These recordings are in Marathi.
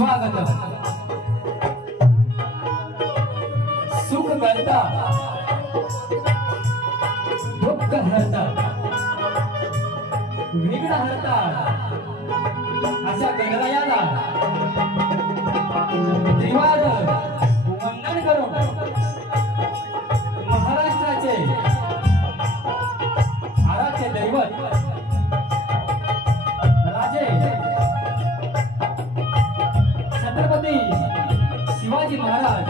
स्वागत सुख करता दुःख हरता विघ्न हरता अशा गणरायाला त्रिवार वंदन करून महाराष्ट्राचे आराध्य दैवत राजे छत्रपती शिवाजी महाराज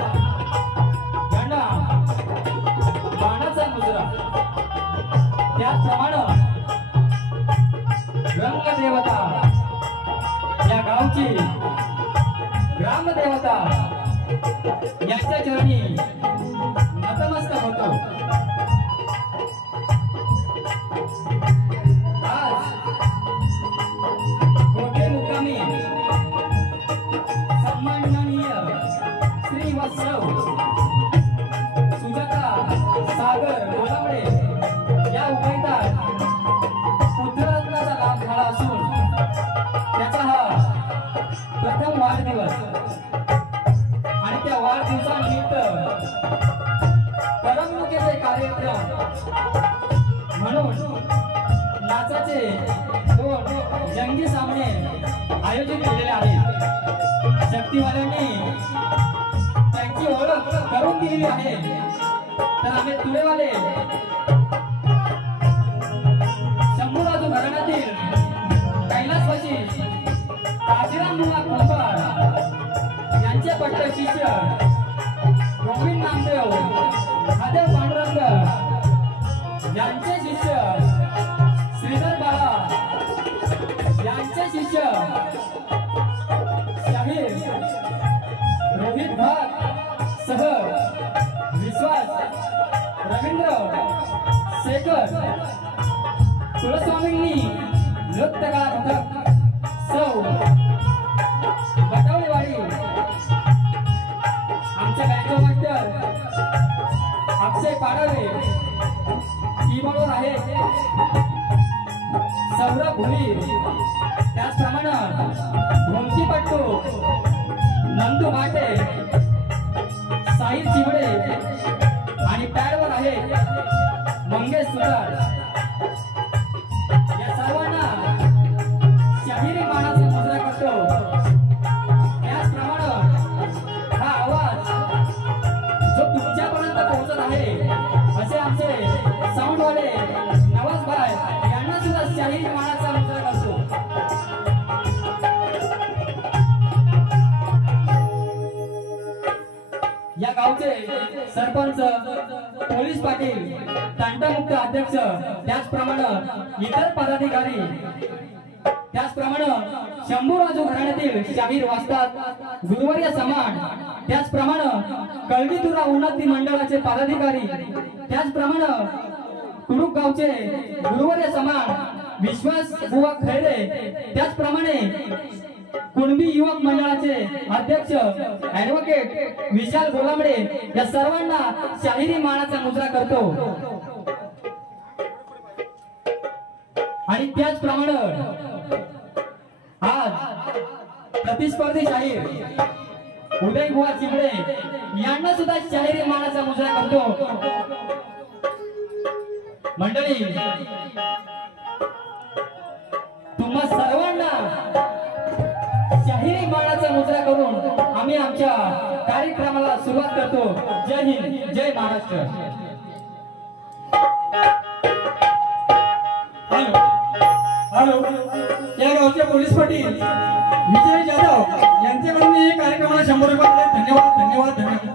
यांना बाणाचा मुजरा त्याचप्रमाणे रंगदेवता या गावची ग्रामदेवता यांच्या चरणी नतमस्तक होतो। आज कोठे मुक्कामी सन्माननीय श्री वत्सव सुजाता सागर गोलावडे या उभयतात पुत्ररत्नाचा लाभ झाला असून त्याचा हा प्रथम वाढदिवस आणि त्या वाढदिवसानिमित्त करमणुकीचे कार्यक्रम म्हणून नाचाचे 2 जंगी सामने आयोजित केलेले आहेत। शक्तीवाल्यांनी त्यांची ओळख करून दिलेली आहे। तर आम्ही तुळेवाले शंभूराजू घराण्यातील कैलासवासी काशीराम मुला कुंभार यांचे पट्ट शिष्य गोविंद नामदेव महादेव पांडुरंग यांचे शिष्य श्रीधर बाळा यांचे शिष्य शाहीर रोहित भट सह विश्वास रवींद्र शेखर कुलस्वामींनी नृत्यकला पथक सौ बटावळीवाडी आमचे बँक मास्टर अक्षय पाडावे कीबोर्डवर आहे सौरभ भुई त्याचप्रमाणे भोमतीपट्टू नंदू भाटे साहिल चिवडे आणि पॅडवर आहे मंगेश सुतार या सर्वांना शाहिरी मानाचा मुजरा करतो। त्याचप्रमाणे हा आवाज जो तुमच्यापर्यंत पोहोचत आहे असे आमचे साऊंडवाले नवाज भाई यांना सुद्धा शाहिरी मानाचा मुजरा करतो। या गावचे सरपंच पोलीस पाटील तांडामुक्त अध्यक्ष त्याचप्रमाणे इतर पदाधिकारी त्याचप्रमाणे शंभूराजू घराण्यातील शाहीर वाचतात गुरुवर्य समान त्याचप्रमाणे कळवीतुरा उन्नती मंडळाचे पदाधिकारी त्याचप्रमाणे कुरुक गावचे गुरुवर्य समान विश्वास बुवा खैरे त्याचप्रमाणे कुणबी युवक मंडळाचे अध्यक्ष ॲडव्होकेट विशाल गोलामडे या सर्वांना शाहिरी मानाचा मुजरा करतो। आणि त्याचप्रमाणे आज प्रतिस्पर्धी शाहीर उदय बुवा चिमडे यांना सुद्धा शाहिरी मानाचा मुजरा करतो। मंडळी तुम्हा सर्वांना शाहिरी मानाचा मुजरा करून आम्ही आमच्या कार्यक्रमाला सुरुवात करतो। जय हिंद जय महाराष्ट्र। हॅलो या गावचे पोलीस पाटील विजय जाधव यांच्याकडून हे कार्यक्रमाला 100 रुपये धन्यवाद धन्यवाद धन्यवाद।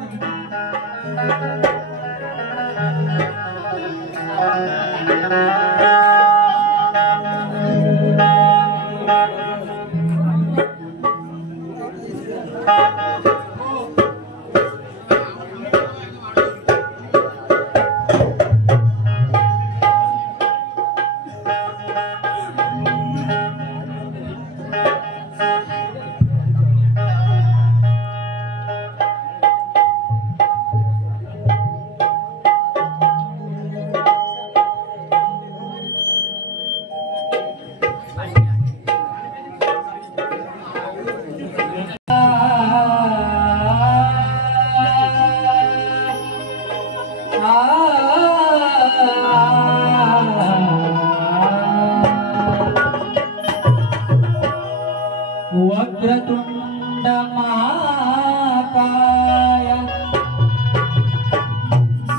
महाकाय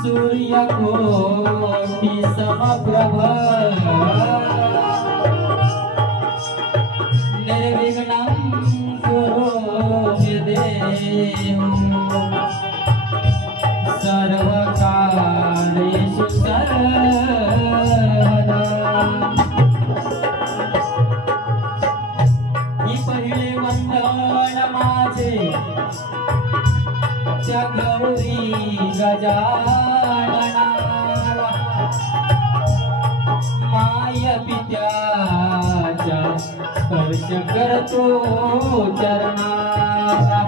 सूर्यकोटि समप्रभ निर्विघ्नं कुरु मे देव सर्वकार्येषु सर्वदा। ही पहिले वंदन माझे त्या गौरी गजाननाला माय पित्याच्या स्पर्श करतो चरणाला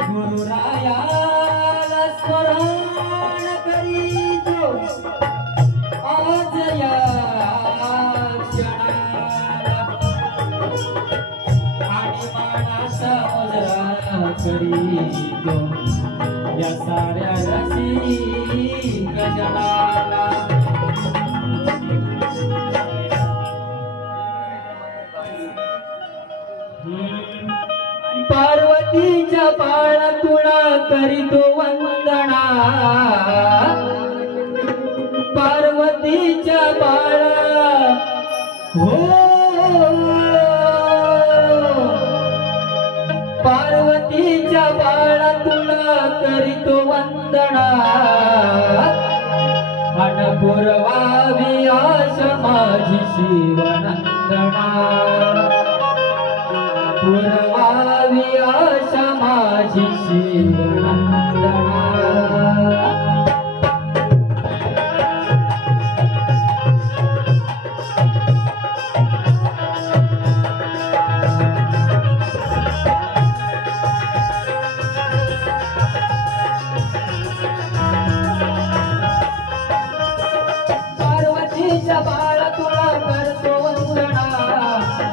गुरुरायाला स्मरण करीतो आज या क्षणाला आणि मानाचा मुजरा करीतो या साऱ्या रसिक जनाला। पार्वतीच्या बाळा तुला करीतो वंदना पार्वतीच्या बाळा हो पार्वतीच्या बाळा तुला करीतो वंदना अन पुरवावी आश माझी शिवनंदना पुरवावी आशा माझी शिवनंदना। पार्वतीच्या बाळा तुला करतो वंदना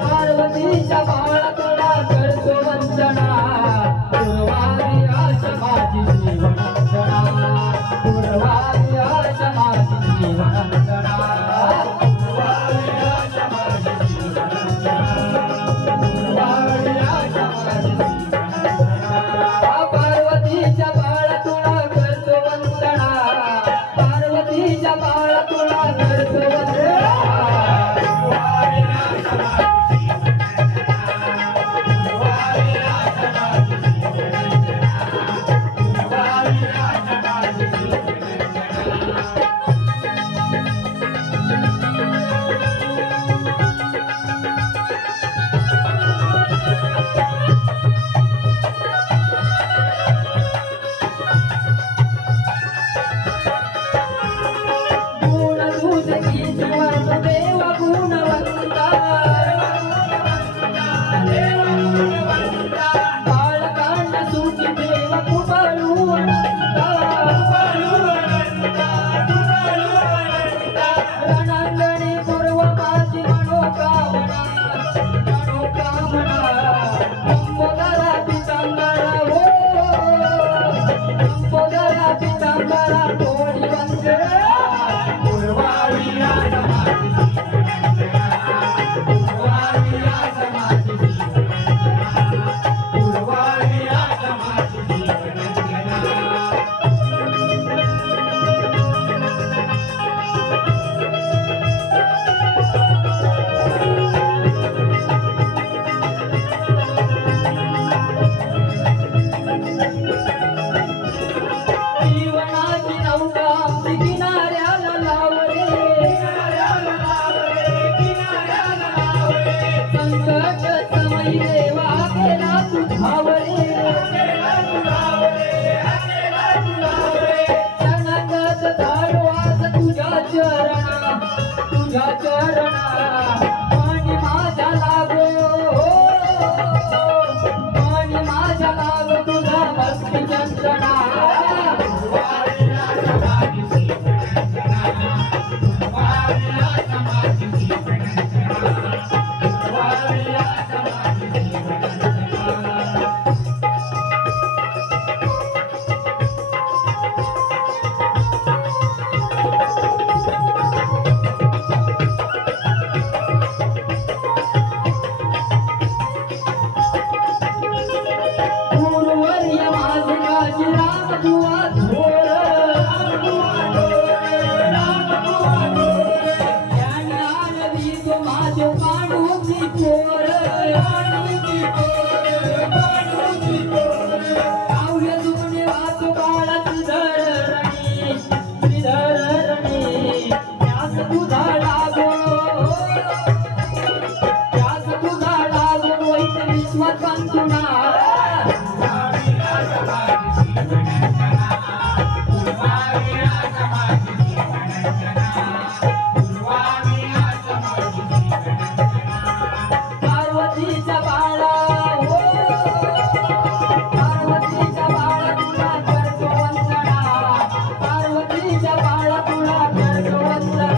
पार्वतीच्या बाळा तुला करतो वंदना पुरवावी आशा माझी शिवनंदना पुरवावी आशा माझी शिवनंदना पुरवावी आशा माझी शिवनंदना पुरवावी आशा माझी शिवनंदना। पार्वतीच्या बाळा तुला करतो वंदना पार्वतीच्या बाळा तुला करतो वंदना पुरवावी आशा माझी गुण तुझी जीवन देव गुणवंता बाळकांड सुखी देव कुबलुवंता रणांगणी पूर्व माझी मनोकामना लंबोदरा पितांबरा हो लंबोदरा पितांबरा कोणी वंदना पुरवावी आशा माझी पुरवावी आशा माझी पुरवावी आशा माझी जीवनाची नौका आमची किनाऱ्याला लावले संकट समयी देवा केला तू धावले शरणागत धाडो आज तुझ्या चरणा पाणी माझ्या लागो पाणी माझ्या लागो तुझा भक्ती चंदना पंतुना पार्वतीचा बाळा हो पार्वतीचा बाळा तुला करतो वंदना पार्वतीचा बाळा तुला करतो वंदना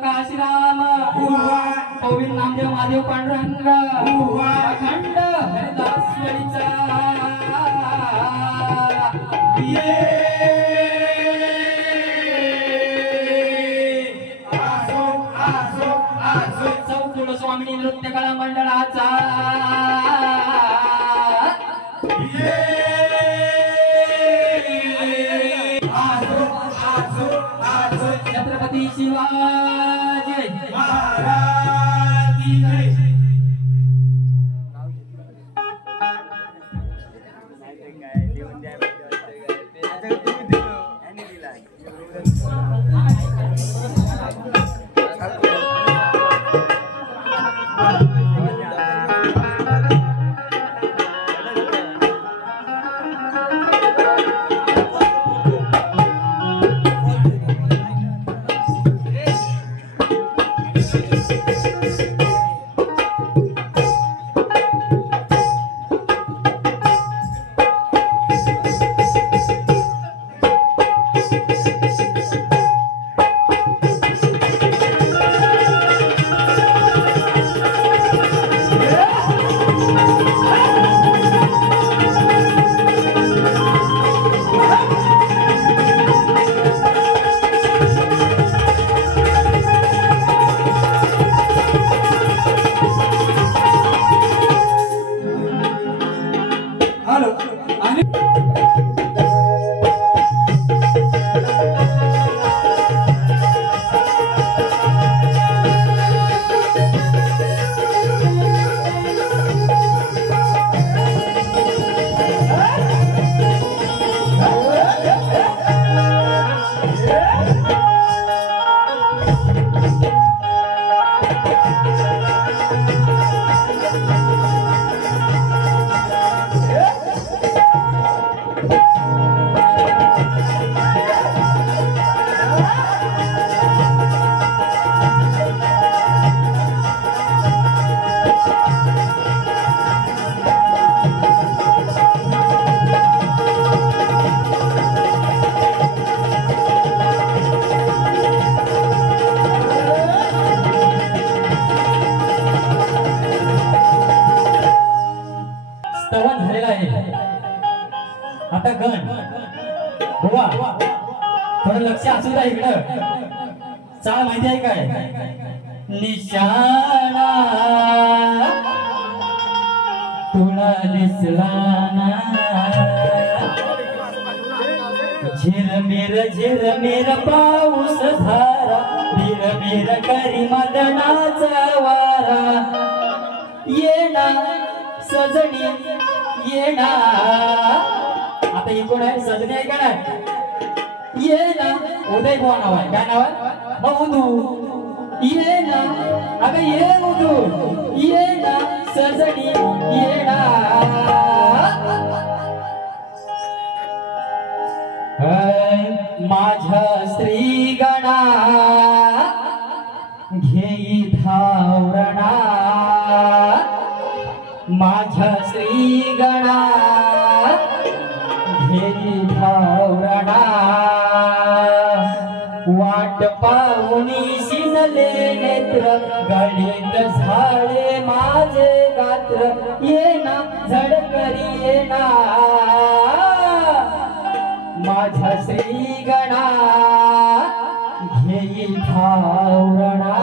काशीराम गोविंद नामदेव महादेव पांडुरंग अखंड हरिदास लळीचा चौकुल स्वामिनी नृत्य कला मंडळाचा छत्रपती शिवाजी महाराज की जय आता गण बुवा थोडं लक्ष असू द्या इकडं चाल माहिती आहे काय निशाणा तुला दिसला ना झिरमिर पाऊस धारा बिरबिर करी मदनाचा वारा येणा सजनी येणा आता ही कोण आहे सजनी आहे का नाही ये ना उदय बुवा नाव आहे काय नाव आहे मधू ये ना अगं ये मधू ये ना सजनी ये ना माझ्या स्त्री गणा घेई धावरणा माझ्या श्री गणा घेई धावरणा वाट पाहुनी शिजले नेत्र गळीत झाले माझे गात्र ये ना झडक घरी येणार माझ्या श्री गणा घेई ठावरणा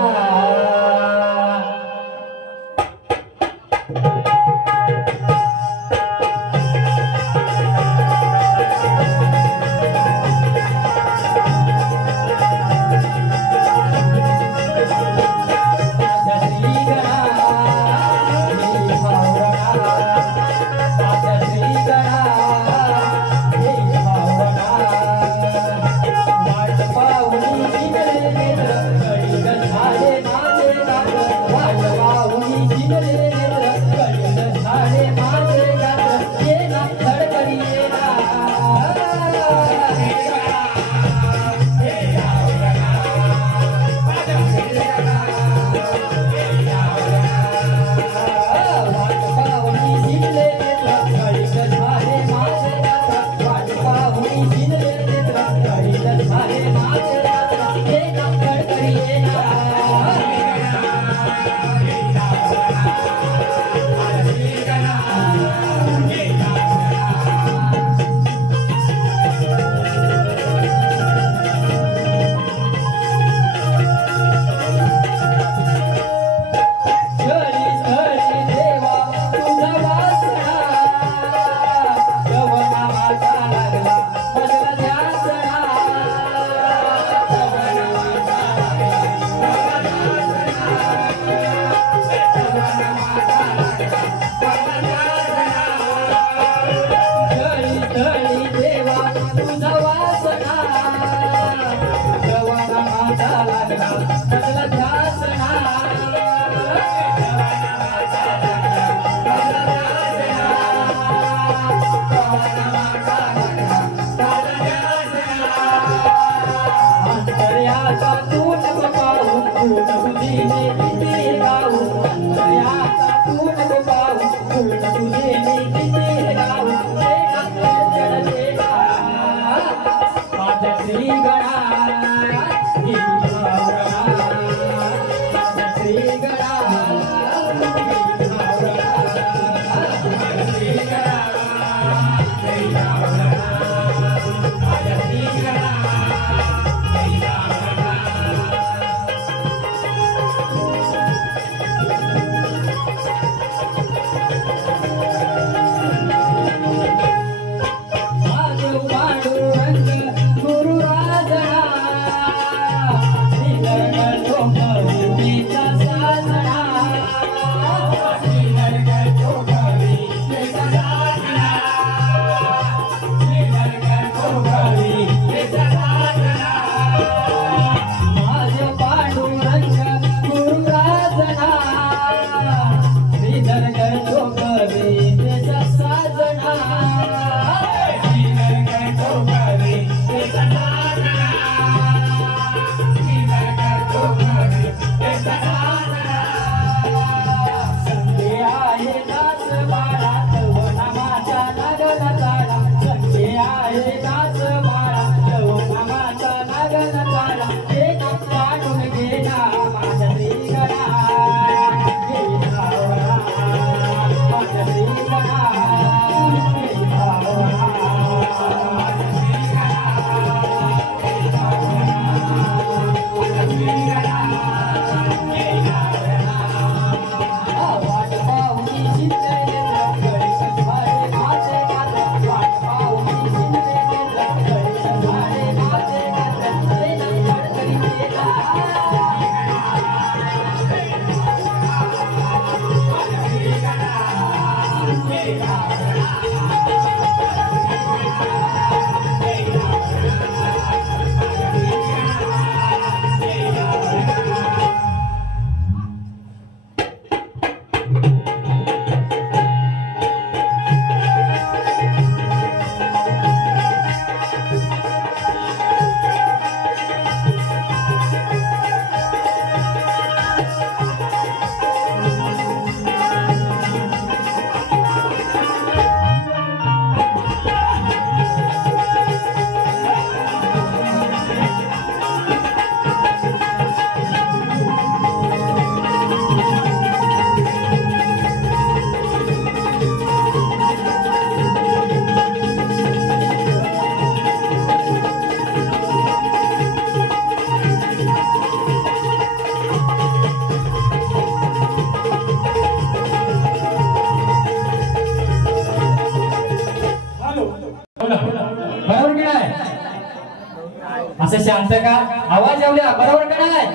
असं शांत का? आवाज येऊया बरोबर का नाही?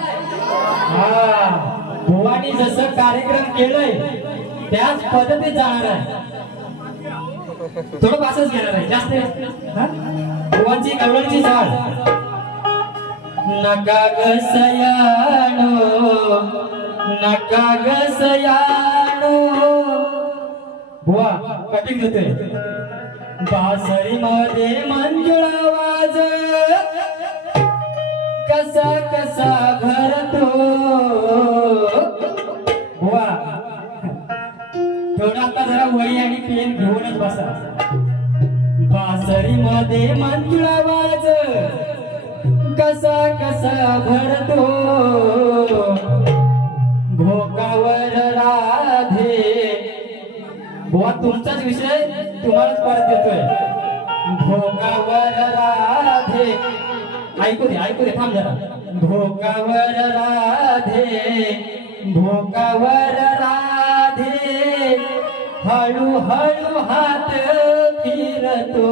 हा, बुवानी जसं कार्यक्रम केलंय त्याच पद्धतीत जाणार आहे. थोडं पासच घेणार आहे जास्त. बुवांची गवळणची झाड नका ग सयानो, नका ग सयानो. बुवा कटिंग देतोय. बासरी मध्ये मंजुळा आवाज कसा कसा भरतो. बुवा थोडा आता जरा वही आणि पेन घेऊनच बसा. बासरी मध्ये मंजुळा आवाज कसा कसा भरतो. भोकावर राधे. बुवा तुमचाच विषय तुम्हालाच परत देतोय. भोकावर राधे. ऐकू दे थांब जरा. भोकावर राधे, भोकावर राधे हळू हळू हात फिरतो.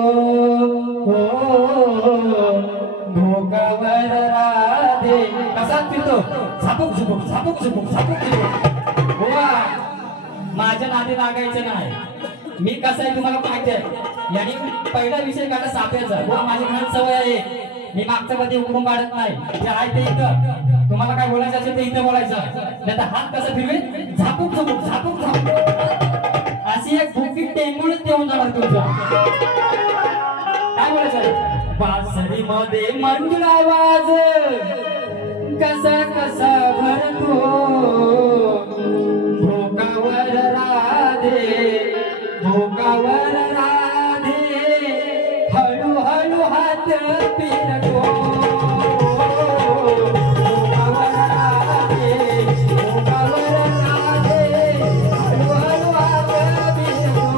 भोकावर राधे कसा फिरतो? झापूक झुपूक झापूक झुपूक झापूक झुपूक. बुवा माझ्या नादी लागायचं नाही. मी कसं आहे तुम्हाला माहिती आहे. यांनी पहिला विषय काढला साप्याचा. बुवा माझी घरात सवय आहे. मी मागचं कधी उघडून काढत नाही. जे आहे ते इथं. तुम्हाला काय बोलायचं असेल ते इथं बोलायचं. नाही तर हात कसं फिरवे? झापूक झुपूक झापूक झापूक. अशी एक भुकी टेंगुळच देऊन जाणार तुमच्या. काय बोलायचं? बासरी मध्ये मंजुळा आवाज कसा कसा भरतो. भोकावर राधे, भोकावर राधे हळू हळू हात फिरतो. भोकावर राधे, भोकावर राधे हळू हळू हात फिरतो.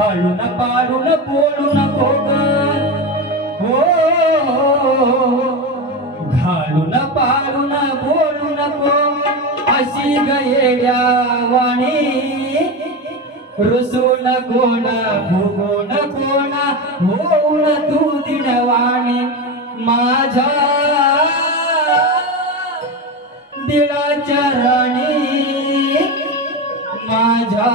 घालून पाडून बोलू नको ग. हो घालून पाडून बोलू नको. अशी गयेड्या वाणी रुसून कोण भुगून कोण होऊन तू दिनवाणी. माझ्या दिलाच्या राणी, माझ्या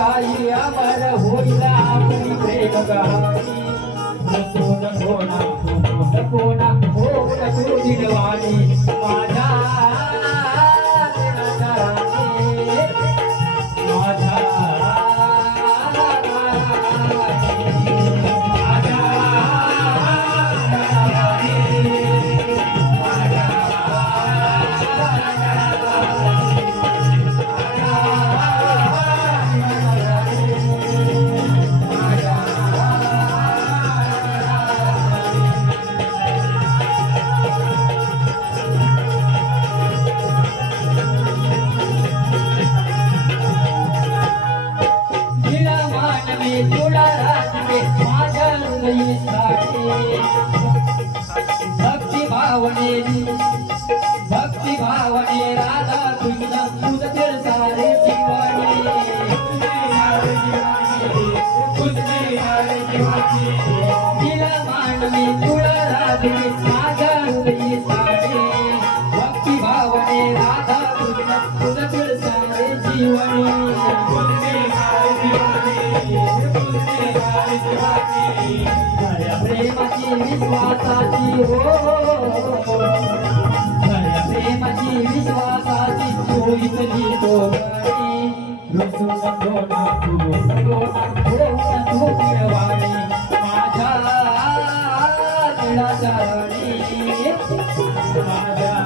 गाई अमर होईल आपली प्रेम कहाणी रसून कोणा होऊन तू दिलवाणी माझ्या भक्ति भावने राधा कृष्ण तुझ फिर सारे जीवानी तिला मांडवी तुला राधे माझ्या हृदयी साडे भक्ति भावने राधा कृष्ण तुझ फिर सारे जीवानी प्रेमाची विश्वासाची हो प्रेमाची विश्वासाची सोयीतली तो गाडी रसून कोणा होऊन तू दिलवाणी माझ्या दिलाच्या राणी माझ्या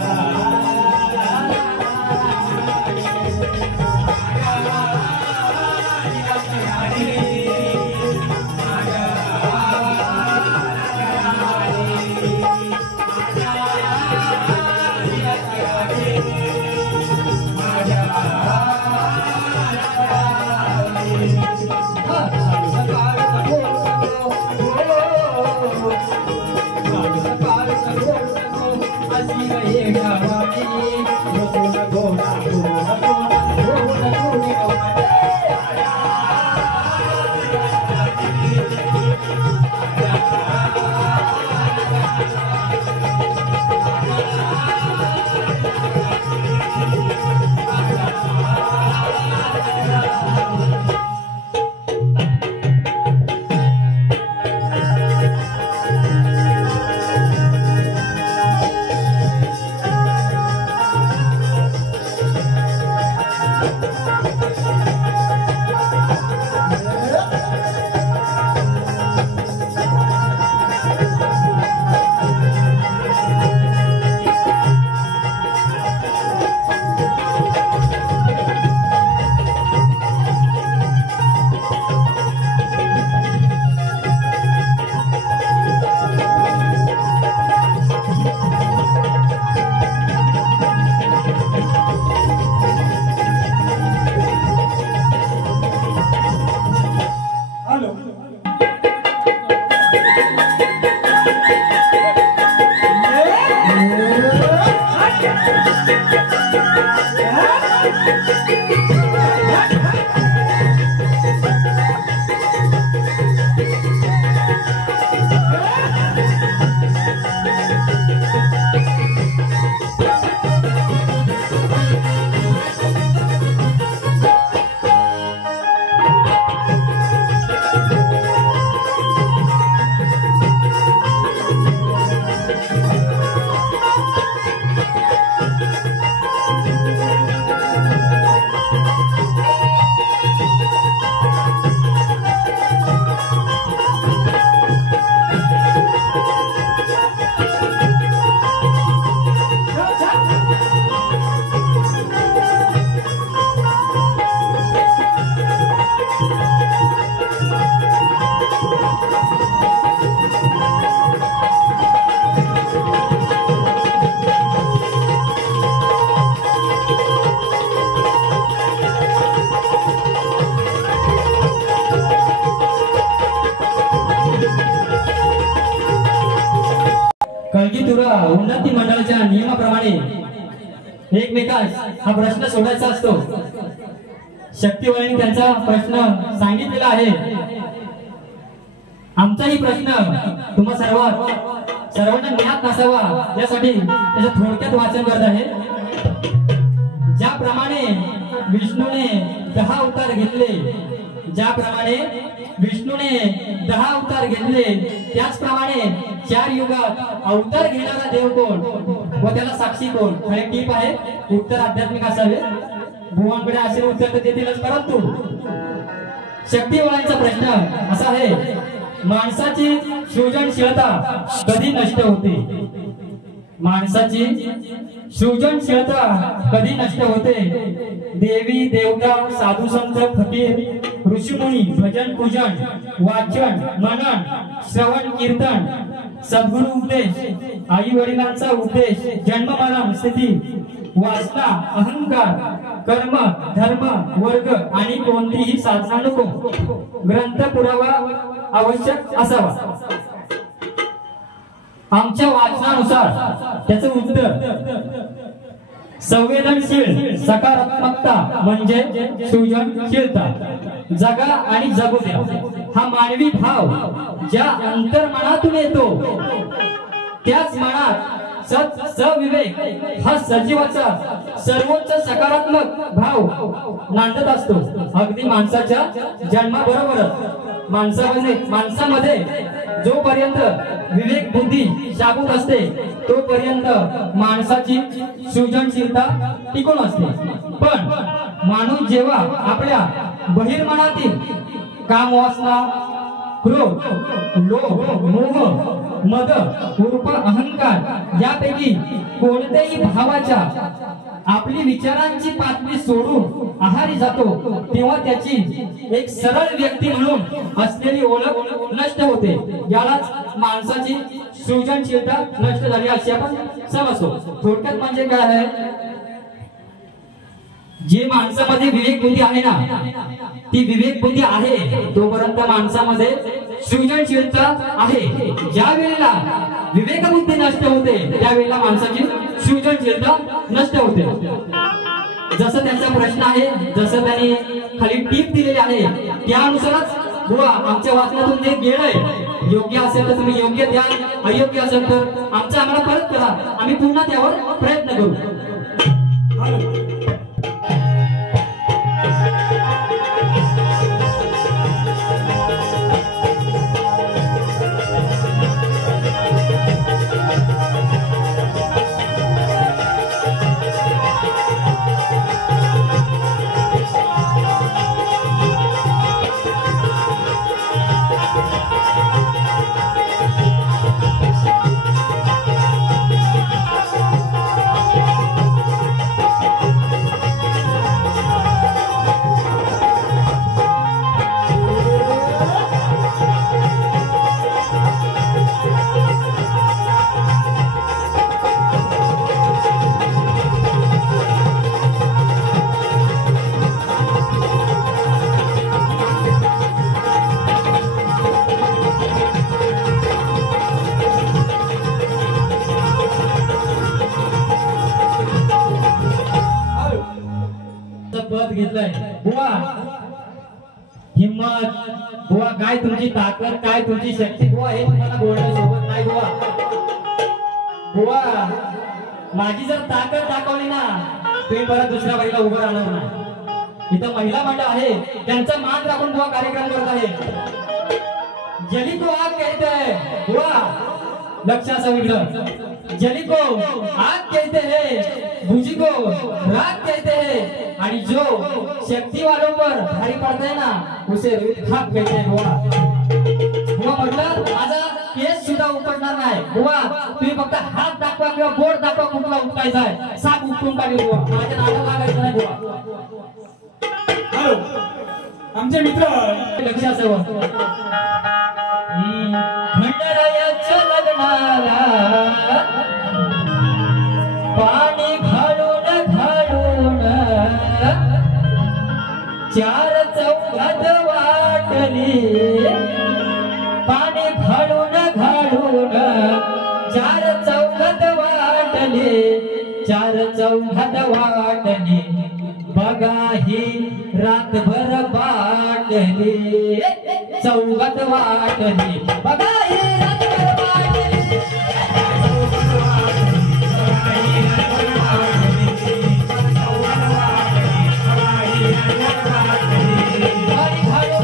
कळगीतुरा उन्नती मंडळाच्या नियमाप्रमाणे एकमेकास हा प्रश्न सोडायचा असतो। शक्तिवळीने त्यांचा प्रश्न सांगितलेला आहे। आमचाही प्रश्न तुम्हा सर्वांना ज्ञात नसावा यासाठी त्याचं थोडक्यात वाचन करत आहे। ज्याप्रमाणे विष्णूने 10 अवतार घेतले ज्याप्रमाणे विष्णूने 10 अवतार घेतले त्याचप्रमाणे 4 युगात अवतार घेणारा देव कोण व त्याला साक्षी कोण? खरे टीप आहे, उत्तर आध्यात्मिक असावे. भुवनकडे असे उत्तर तर देतीलच, परंतु शक्तिवानांचा प्रश्न असा आहे, माणसाची सृजनशीलता कधी नष्ट होते? माणसाची सृजनशीलता कधी नष्ट होते? देवी देवता साधू संत फकीर ऋषीमुनी भजन पूजन वाचन मनन श्रवण कीर्तन सद्गुरु उपदेश आई वडिलांचा उपदेश जन्म मरण स्थिती वासना अहंकार कर्म धर्म वर्ग आणि कोणतीही साधना नको. ग्रंथ पुरावा आवश्यक असावा. आमच्या वाचनानुसार त्याचं उत्तर संवेदनशील सकारात्मकता म्हणजे सृजनशीलता. जगा आणि जगू द्या हा मानवी भाव ज्या अंतर्मनातून येतो त्याच मनात सविवेक हा सजीवाचा सर्वोच्च सकारात्मक भाव नांदत असतो. अगदी माणसाच्या जन्माबरोबरच माणसामध्ये जोपर्यंत विवेक बुद्धी जागृत असते तोपर्यंत माणसाची सृजनशीलता टिकून असते. पण माणूस जेव्हा आपल्या बहिर्मनातील कामवासना क्रोध लोभ मोह मद उर्फ अहंकार यापैकी कोणत्याही भावाच्या आपली विचारांची पातळी सोडून आहारी जातो तेव्हा त्याची एक सरळ व्यक्ती म्हणून असलेली ओळख नष्ट होते. यालाच माणसाची सृजनशीलता नष्ट झाली अशी आपण समजतो. थोडक्यात म्हणजे काय आहे, जे माणसामध्ये विवेक बुद्धी आहे ना ती विवेक बुद्धी आहे तोपर्यंत माणसामध्ये सृजनशीलता आहे. ज्या वेळेला विवेक बुद्धी नष्ट होते त्यावेळेला माणसाची सृजनशीलता नष्ट होते. जसं त्यांचा प्रश्न आहे, जसं त्यांनी खाली टीप दिलेली आहे त्यानुसारच बुवा आमच्या वाचनातून जे गेलंय, योग्य असेल तर तुम्ही योग्य द्या, अयोग्य असेल तर आमचं आम्हाला परत करा, आम्ही पुन्हा त्यावर प्रयत्न करू. घेतलाय बुवा, हिम्मत बुवा, काय तुमची ताकद, काय तुमची शक्ती बुवा, हे तुम्हाला बोलणं सोबत नाही बुवा. बुवा माझी जर ताकद दाखवली ना तुम्ही परत दुसऱ्या बाईला उभं राहणार नाही. इथं महिला मंडळ आहे त्यांचा मान राखून बुवा कार्यक्रम करत आहे. जली को आग कहते हैं बुवा, लक्ष असं इकडं, जली को आग कहते हैं, भुजी को राग कहते हैं आणि जो शक्ति वालों पर भारी पड़ता है ना उसे खाक कहते हैं बुवा. बुवा म्हटलं माझा केस सुद्धा उपटणार नाही बुवा, तुम्ही फक्त हात दाखवा किंवा बोट दाखवा कुठला उठवायचा आहे, साप उठून टाकेल बुवा, माझ्या नादाला लागायचं नाही बुवा. हॅलो आमचे मित्र लक्ष असावं. भंडारायाच्या लग्नाला पाणी घालून घालून चार चौघात वाटली, पाणी घालून घालून चार चौघात वाटली, चार चौघात वाटली, बघा ही रातभर वाटली, चौघात वाटली, बघा ही रातभर वाटली, पाणी घालून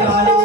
आई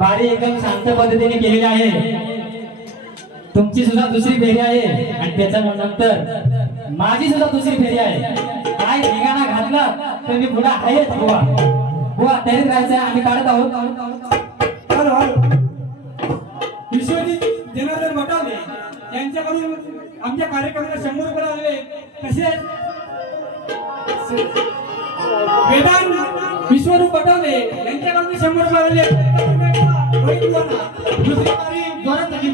बारी एकदम शांत पद्धतीने केलेली आहे। तुमची सुद्धा दुसरी फेरी आहे आणि त्याच्यानंतर माझी सुद्धा दुसरी फेरी आहे। काय ठिकाणा घातला तर मी पुढे आहेच बुवा बुवा तयारीत राहायचं आम्ही काढत आहोत। हॅलो हॅलो विश्वजित जनार्दन बटावले यांच्याकडून आमच्या कार्यक्रमाला 100 रुपये आलेले। तसेच वेदांत विश्वरूप बटावले यांच्याकडून 100 रुपये आलेले। दुसरी बारी जोरात झाली